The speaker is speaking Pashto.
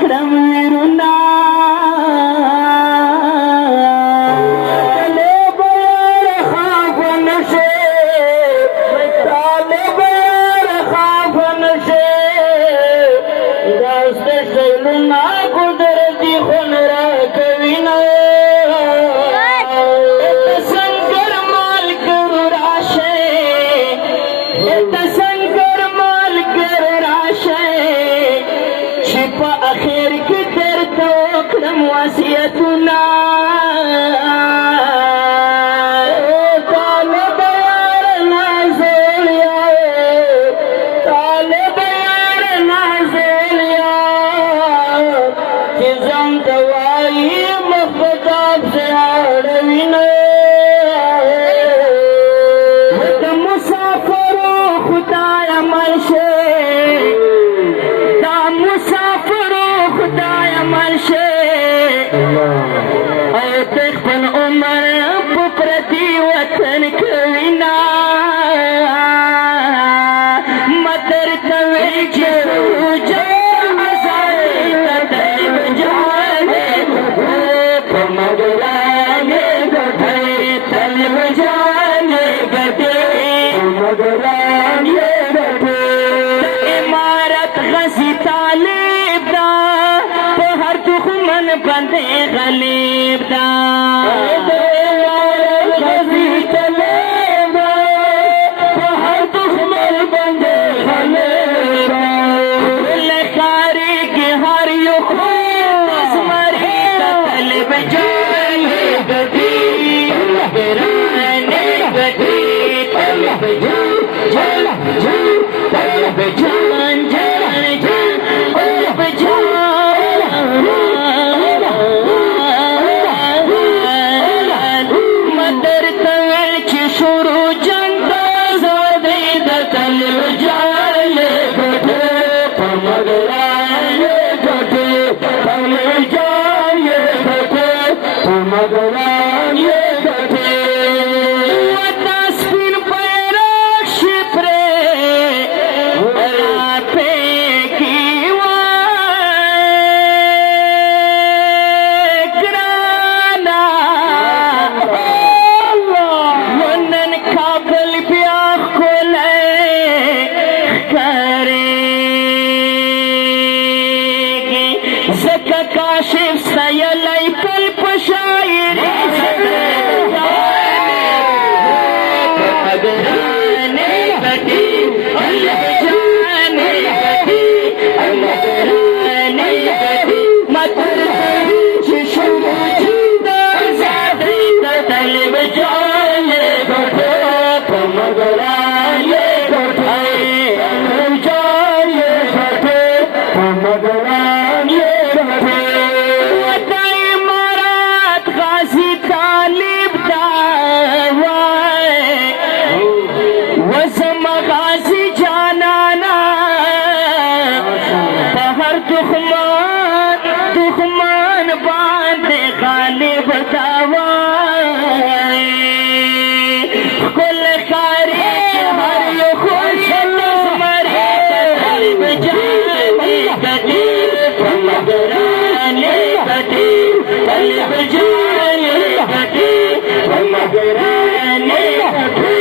کړم ویرونا طالب یار خاف نشي طالب یار خاف نشي داست شیلونا قدرتی خون را کوي نه تسنگر مال کرو راشه تسنگر مال کرو راشه چې په اخر کې درته وکړم وصیتونه طالب یار نازولیا طالب یار نازولیا چې ځم دوایي مخداب سے اړوي نه د مسافرو خدای مرشه دا مسافرو خدای مرشه او تخپل عمر په پردي وطن کوي نه مدر کوي چې روجه ازادي طالب جان په مګرانې ګټه طالب جان ګټه مګرانې ګټه امارت غزي طالب دا په هر دښمن باندې غالب دا غزي طالب په هر دښمن باندې غالب دا لکاري کې هر یو خو اسمري طالب جان ګټي مګرانې ګټي طالب جان طالب جان طالب جان مدر کوي چې شروع جنگ د زور دی د طالب جان ګټه په مګرانې ګټه طالب جان ګټه په مګرانې ګټه وتا سپین بیرغ شي پرې راپې کې وای ګرانا ونن کابل بیا ښکلی ښکارېږي ځکه کاشف سیلی تل په شاعري مګرانې ګټي طالب جانې ګټي مګرانې ګټي مدر کوي چې شروع جنګ د ازادۍ د طالب جانې ګټه په مګرانې ګټه طالب جانې ګټه په مګرانې ګټه وطن امارات غازي طالب دا وای وزم غازي جانانا په هر دښمن باندې غالب دا وای ښکلی ښکاري هر یو خوش زمري طالب جانې ګټي په مګرانې ګټي طالب جانې ګټي په مګرانې ګټي